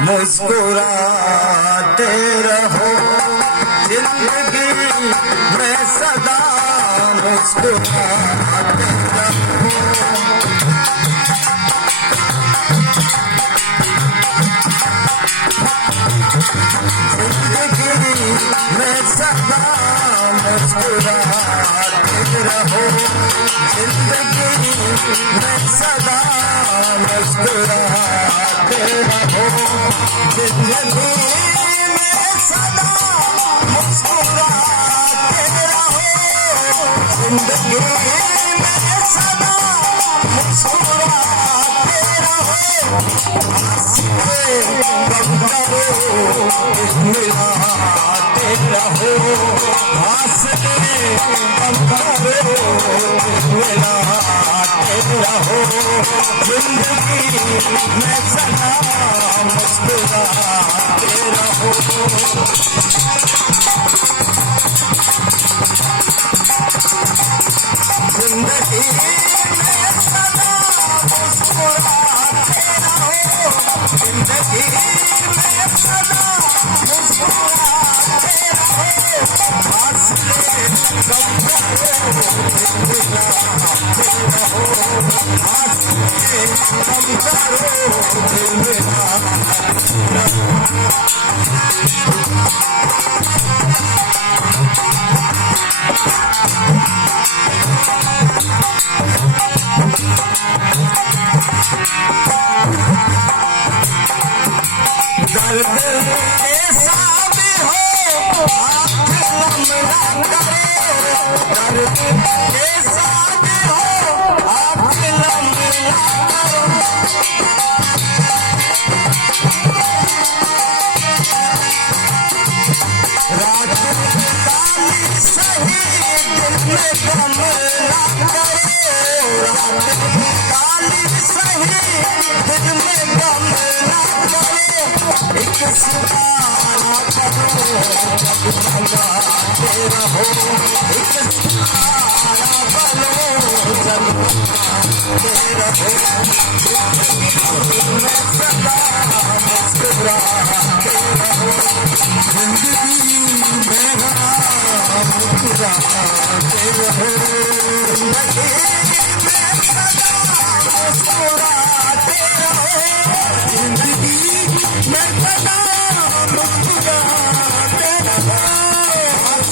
मुस्कुराते रहो जिंदगी में सदा मुस्कुराते रहो। जिंदगी में सदा मुस्कुराते रहो। जिंदगी में सदा मुस्कुराते रहो। जिंदगी में सदा मुस्कुराते रहो। जिंदगी में सदा मुस्कुराते रहो। हंसते गम करो मिलाते रहो। हंसते गम करो मिलाते रहो। जिंदगी में सदा मुस्कुराते रहो। जिंदगी में सदा मुस्कुराते रहो। जिंदगी में सदा मुस्कुराते रहो। हंसते गम करो मिलाते रहो। हंसते गम करो मिलाते रहो। दर्द ऐसा भी हो आँख नम ना करे। दर्द ऐसा भी हो आँख नम ना करो। रात काली सही दिल में गम ना करे। रात काली सही दिल में गम ना करे। एक सितारा करो जब लगाते रहो। एक सितारा बनो जब लगाते रहो। जिंदगी में सदा मुस्कुराते रहो। जिंदगी में सदा मुस्कुराते रहो।